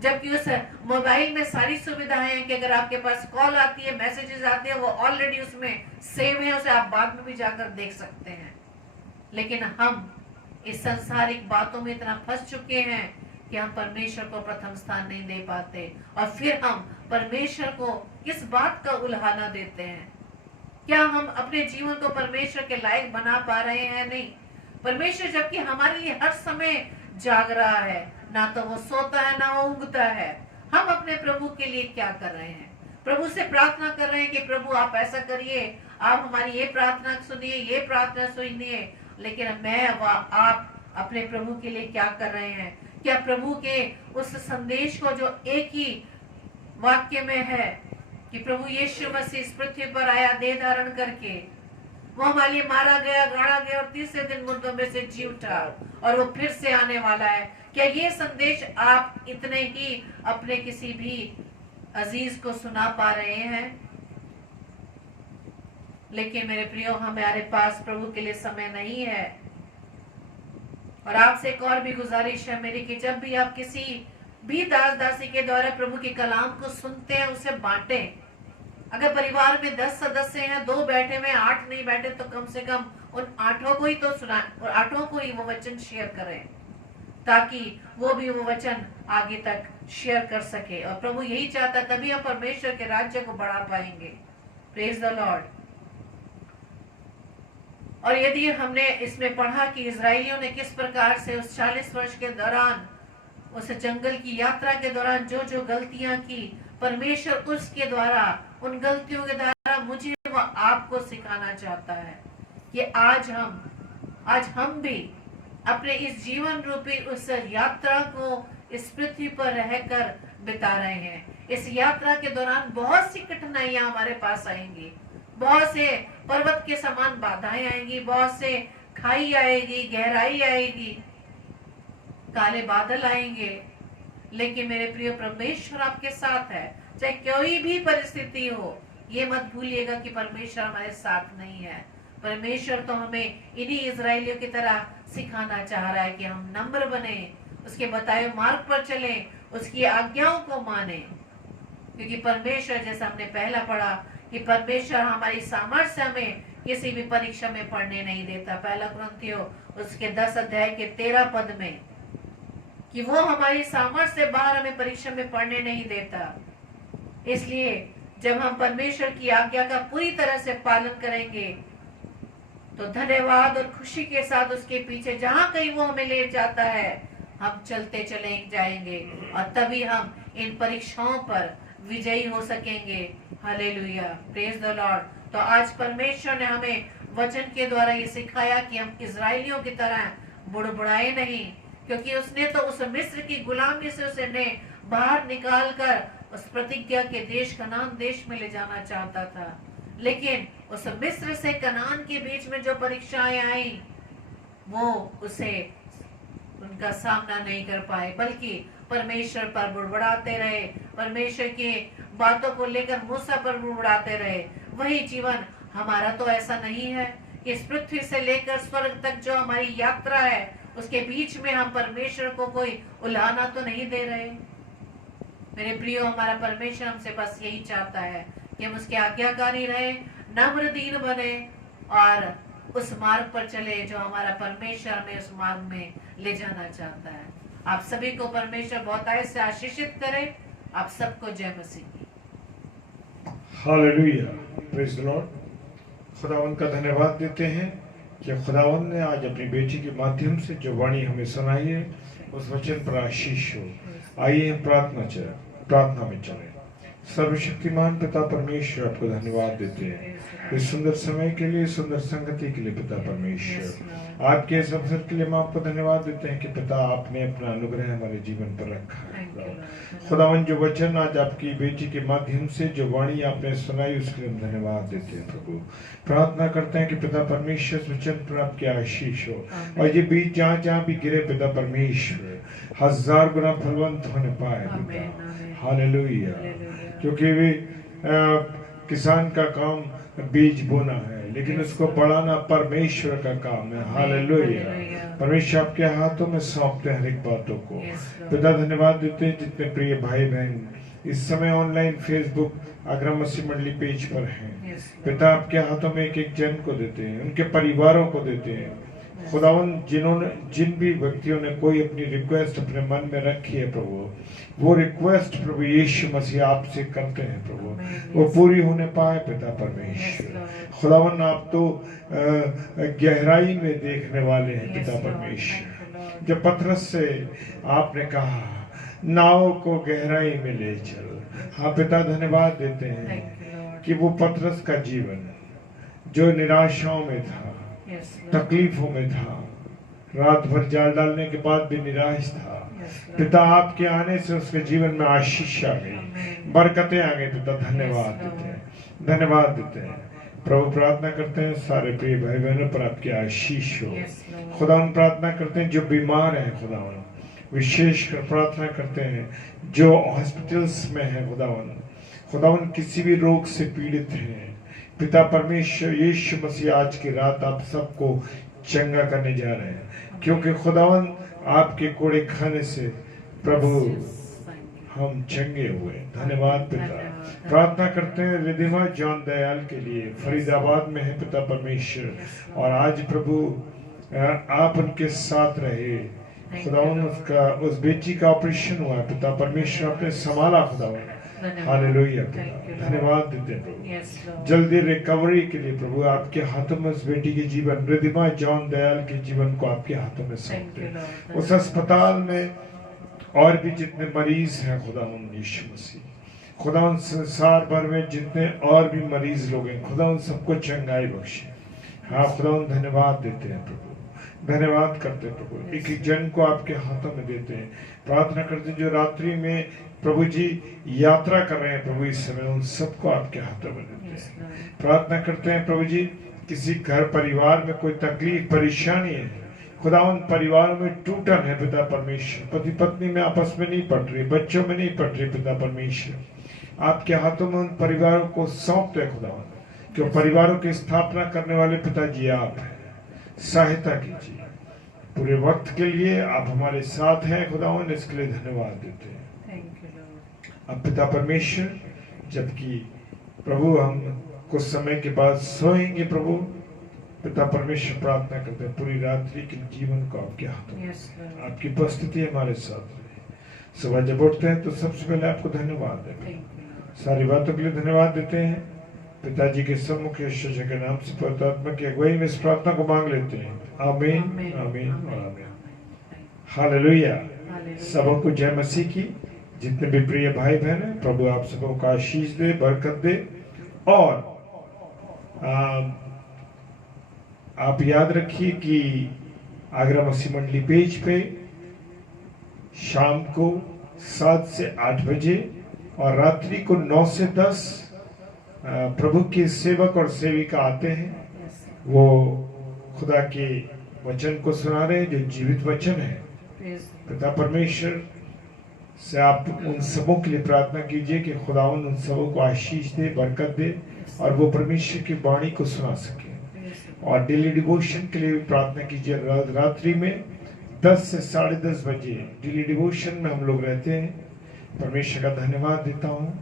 जबकि उस मोबाइल में सारी सुविधाएं हैं कि अगर आपके पास कॉल आती है, मैसेजेस आते हैं, वो ऑलरेडी उसमें सेव है, उसे आप बाद में भी जाकर देख सकते हैं। लेकिन हम इस संसारिक बातों में इतना फंस चुके हैं कि हम परमेश्वर को प्रथम स्थान नहीं दे पाते और फिर हम परमेश्वर को किस बात का उल्हाना देते हैं? क्या हम अपने जीवन को परमेश्वर के लायक बना पा रहे हैं? नहीं। परमेश्वर जबकि हमारे लिए हर समय जाग रहा है, ना तो वो सोता है ना वो ऊँघता है। हम अपने प्रभु के लिए क्या कर रहे हैं? प्रभु से प्रार्थना कर रहे हैं कि प्रभु आप ऐसा करिए, आप हमारी ये प्रार्थना सुनिए, ये प्रार्थना सुनिए, लेकिन मैं व आप अपने प्रभु के लिए क्या कर रहे हैं? क्या प्रभु के उस संदेश को जो एक ही वाक्य में है कि प्रभु यीशु मसीह इस पृथ्वी पर आया देह धारण करके, वो हमारे लिए मारा गया, गाड़ा गया और तीसरे दिन मुर्दों में से जी उठा और वो फिर से आने वाला है, क्या ये संदेश आप इतने ही अपने किसी भी अजीज को सुना पा रहे हैं? लेकिन मेरे प्रियो, हमारे पास प्रभु के लिए समय नहीं है। और आपसे एक और भी गुजारिश है मेरी कि जब भी आप किसी भी दास दासी के द्वारा प्रभु के कलाम को सुनते हैं, उसे बांटें। अगर परिवार में 10 सदस्य हैं, 2 बैठे में 8 नहीं बैठे, तो कम से कम उन 8 को ही तो सुना और 8 को ही वो वचन शेयर करें। ताकि वो भी वो वचन आगे तक शेयर कर सके। और प्रभु यही चाहता, तभी हम परमेश्वर के राज्य को बढ़ा पाएंगे। Praise the Lord. और यदि हमने इसमें पढ़ा कि इजरायलियों ने किस प्रकार से उस 40 वर्ष के दौरान, उस जंगल की यात्रा के दौरान जो जो गलतियां की, परमेश्वर उसके द्वारा, उन गलतियों के द्वारा मुझे व आपको सिखाना चाहता है कि आज हम भी अपने इस जीवन रूपी उस यात्रा को इस पृथ्वी पर रहकर बिता रहे हैं। इस यात्रा के दौरान बहुत सी कठिनाइयां हमारे पास आएंगी, बहुत से पर्वत के समान बाधाएं आएंगी, बहुत से खाई आएगी, गहराई आएगी, काले बादल आएंगे। लेकिन मेरे प्रिय, परमेश्वर आपके साथ है। चाहे कोई भी परिस्थिति हो, ये मत भूलिएगा कि परमेश्वर हमारे साथ नहीं है। परमेश्वर तो हमें इन्हीं इजरायलियों की तरह सिखाना चाह रहा है कि हम नम्र बने, उसके बताए मार्ग पर चले, उसकी आज्ञाओं को माने। क्योंकि परमेश्वर, जैसा हमने पहला पढ़ा कि परमेश्वर हमारी सामर्थ्य हमें किसी भी परीक्षा में पढ़ने नहीं देता। पहला कुरिन्थियों उसके 10 अध्याय के 13 पद में, कि वो हमारी सामर्थ्य से बाहर हमें परीक्षा में पढ़ने नहीं देता। इसलिए जब हम परमेश्वर की आज्ञा का पूरी तरह से पालन करेंगे तो धन्यवाद और खुशी के साथ उसके पीछे जहां कहीं वो हमें ले जाता है, हम चलते चले जाएंगे और तभी हम इन परीक्षाओं पर विजयी हो सकेंगे। Hallelujah, praise the Lord. तो आज परमेश्वर ने हमें वचन के द्वारा ये सिखाया कि हम इजरायलियों की तरह बुड़बुड़ाए नहीं, क्योंकि उसने तो उस मिस्र की गुलामी से उसने बाहर निकाल कर उस प्रतिज्ञा के देश, कनान देश में ले जाना चाहता था। लेकिन उस मिस्र से कनान के बीच में जो परीक्षाएं आई, वो उसे उनका सामना नहीं कर पाए, बल्कि परमेश्वर पर बुड़बुड़ाते रहे, परमेश्वर की बातों को लेकर मूसा पर बुड़बुड़ाते रहे। वही जीवन हमारा तो ऐसा नहीं है कि इस पृथ्वी से लेकर स्वर्ग तक जो हमारी यात्रा है, उसके बीच में हम परमेश्वर को कोई उल्हाना तो नहीं दे रहे। मेरे प्रियो, हमारा परमेश्वर हमसे बस यही चाहता है कि हम उसके आज्ञाकारी रहे, नम्र दीन बने और उस मार्ग पर चले जो हमारा परमेश्वर हमें उस मार्ग में ले जाना चाहता है। आप सभी को परमेश्वर बहुत से आशीषित करे। आप सबको जय मसीह की। Hallelujah, praise the Lord. खुदावन का धन्यवाद देते हैं कि खुदावन ने आज अपनी बेटी के माध्यम से जो वाणी हमें सुनाई है, उस वचन पर आशीष हो। आइए हम प्रार्थना में चलें। सर्वशक्तिमान पिता परमेश्वर, आपको धन्यवाद देते हैं इस सुंदर समय के लिए, सुंदर संगति के लिए। पिता परमेश्वर, आपके इस अवसर के लिए हम आपको धन्यवाद देते हैं कि पिता आपने अपना अनुग्रह हमारे जीवन पर रखा है। खुदावन, जो वचन आज आपकी बेटी के माध्यम से जो वाणी आपने सुनाई, उसके लिए हम धन्यवाद देते हैं। प्रभु, प्रार्थना करते हैं कि पिता परमेश्वर इस वचन पर आपकी आशीष हो और ये बीज जहाँ जहाँ भी गिरे पिता परमेश्वर 1000 गुना फलवंत होने पाए पिता। हालेलुया, क्योंकि वे किसान का काम बीज बोना है, लेकिन उसको बढ़ाना परमेश्वर का काम है। हालेलुया, परमेश्वर आपके हाथों में सौंपते हैं हर एक बातों को। पिता धन्यवाद देते हैं जितने प्रिय भाई बहन इस समय ऑनलाइन फेसबुक आगरा मसीह मंडली पेज पर हैं। पिता आपके हाथों में एक एक जन को देते हैं, उनके परिवारों को देते हैं। खुदावन, जिन भी व्यक्तियों ने कोई अपनी रिक्वेस्ट अपने मन में रखी है प्रभु, वो रिक्वेस्ट प्रभु यीशु मसीह आपसे करते हैं प्रभु, वो पूरी होने पाए पिता परमेश्वर। खुदावन, आप तो गहराई में देखने वाले हैं पिता परमेश्वर। जब पतरस से आपने कहा नाव को गहराई में ले चल, हाँ पिता धन्यवाद देते हैं कि वो पतरस का जीवन जो निराशाओं में था, तकलीफों में था, रात भर जाल डालने के बाद भी निराश था, पिता आपके आने से उसके जीवन में आशीष आ गई, बरकतें आ गई। पिता धन्यवाद देते हैं, धन्यवाद देते हैं प्रभु। प्रार्थना करते हैं सारे प्रिय भाई बहनों पर आपकी आशीष हो। खुदावन, प्रार्थना करते हैं जो बीमार हैं, खुदावन विशेषकर प्रार्थना करते हैं जो हॉस्पिटल्स में हैं, खुदावन किसी भी रोग से पीड़ित हैं पिता परमेश्वर यीशु मसीह, आज की रात आप सबको चंगा करने जा रहे हैं, क्योंकि खुदावन आपके कोड़े खाने से प्रभु हम चंगे हुए। धन्यवाद पिता। प्रार्थना करते हैं रिधिमा जॉन दयाल के लिए, फरीदाबाद में है पिता परमेश्वर, और आज प्रभु आप उनके साथ रहे, खुदावन उसका उस बेटी का ऑपरेशन हुआ है पिता परमेश्वर आपने संभाला खुदावन हालेलुया धन्यवाद देते हैं प्रभु जल्दी रिकवरी के लिए प्रभु आपके हाथों में उस बेटी के जीवन रिधिमा जॉन दयाल के जीवन को आपके हाथों में सौंपते हैं उस अस्पताल में और भी जितने मरीज हैं खुदावन यीशु मसीह खुदा उन संसार भर में जितने और भी मरीज लोग हैं खुदा उन सबको चंगाई बख्शे हाँ खुदा उन धन्यवाद देते हैं प्रभु धन्यवाद करते हैं प्रभु एक एक जन को आपके हाथों में देते हैं प्रार्थना करते हैं जो रात्रि में प्रभु जी यात्रा कर रहे हैं प्रभु इस समय उन सबको आपके हाथों में देते हैं प्रार्थना करते हैं प्रभु जी किसी घर परिवार में कोई तकलीफ परेशानी है खुदा उन परिवारों में टूटन है पिता परमेश्वर पति पत्नी में आपस में नहीं पड़ रही बच्चों में नहीं पड़ रही पिता परमेश्वर आपके हाथों में उन परिवारों को सौंपते हैं खुदा क्यों परिवारों की स्थापना करने वाले पिताजी आप हैं सहायता कीजिए पूरे वक्त के लिए आप हमारे साथ हैं खुदावन इसके लिए धन्यवाद देते हैं अब पिता परमेश्वर जबकि प्रभु हम कुछ समय के बाद सोएंगे प्रभु पिता परमेश्वर प्रार्थना करते हैं पूरी रात्रि के जीवन को आपके हाथों में आपकी उपस्थिति हमारे साथ रहे सुबह जब उठते हैं तो सबसे पहले आपको धन्यवाद देते हैं सारी बातों के लिए धन्यवाद देते हैं पिताजी के सम्मुख यीशु के नाम से पवित्र आत्मा की अगुवाई में इस प्रार्थना को मांग लेते हैं आमीन आमीन और आमीन हालेलुया सबों को जय मसीह की जितने भी प्रिय भाई बहन हैं प्रभु आप सबों को आशीष दे बरकत दे और आप याद रखिए कि आगरा मसीह मंडली पेज पे शाम को 7 से 8 बजे और रात्रि को 9 से 10 प्रभु के सेवक और सेविका आते हैं वो खुदा के वचन को सुना रहे हैं जो जीवित वचन है पिता परमेश्वर से आप उन सबों के लिए प्रार्थना कीजिए कि खुदावन उन सबों को आशीष दे बरकत दे और वो परमेश्वर की वाणी को सुना सके और डेली डिवोशन के लिए भी प्रार्थना कीजिए रात्रि में 10 से 10:30 बजे डेली डिवोशन में हम लोग रहते हैं परमेश्वर का धन्यवाद देता हूँ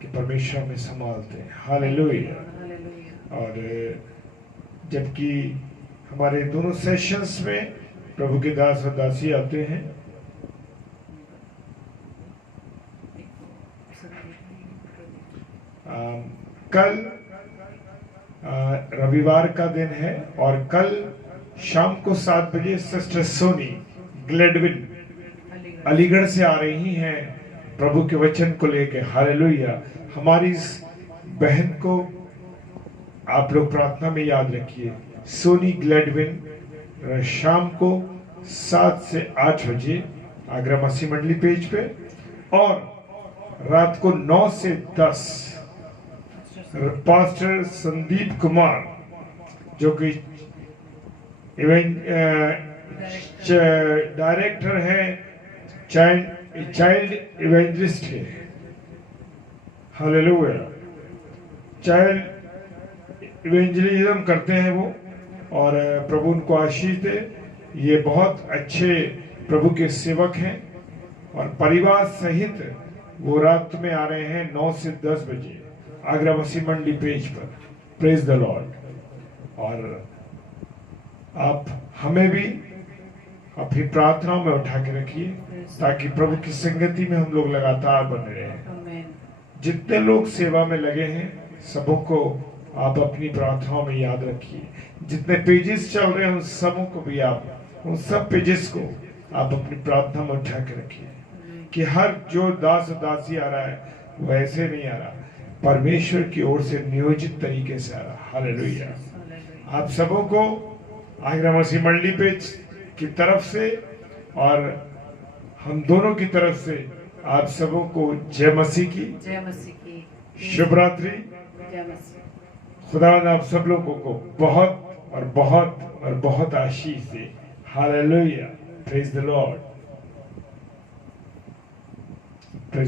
कि परमेश्वर हमें संभालते हैं हालेलुया और जबकि हमारे दोनों सेशंस में प्रभु के दास और दासी आते हैं कल रविवार का दिन है और कल शाम को 7 बजे सिस्टर सोनी ग्लेडविन अलीगढ़ से आ रही हैं प्रभु के वचन को लेके हालेलुया हमारी इस बहन को आप लोग प्रार्थना में याद रखिए सोनी ग्लेडविन शाम को 7 से 8 बजे आगरा मसीह मंडली पेज पे और रात को 9 से 10 पास्टर संदीप कुमार जो कि डायरेक्टर है चाइल्ड इवेंजलिस्ट है हालेलुया चाइल्ड इवेंजलिज्म करते हैं वो और प्रभु उनको आशीष दे ये बहुत अच्छे प्रभु के सेवक हैं और परिवार सहित वो रात में आ रहे हैं 9 से 10 बजे आगरा मसीह मंडी पेज पर प्रेज द लॉर्ड और आप हमें भी अपनी प्रार्थनाओं में उठा के रखिए ताकि प्रभु की संगति में हम लोग लगातार बने रहें जितने लोग सेवा में लगे हैं सबों को आप अपनी प्रार्थनाओं में याद रखिए जितने पेजेस चल रहे हैं उन सबों को भी आप उन सब पेजेस को आप अपनी प्रार्थना में उठा के रखिए कि हर जो दास दासी आ रहा है वो ऐसे नहीं आ रहा परमेश्वर की ओर से नियोजित तरीके से आ रहा हालेलुया आप सबों को आगरा मसीह मंडली पेज की तरफ से और हम दोनों की तरफ से आप सबों को जय मसीह की शुभ रात्रि खुदा आप सब लोगों को बहुत और बहुत और बहुत आशीष दे हालेलुया प्रेज द लॉर्ड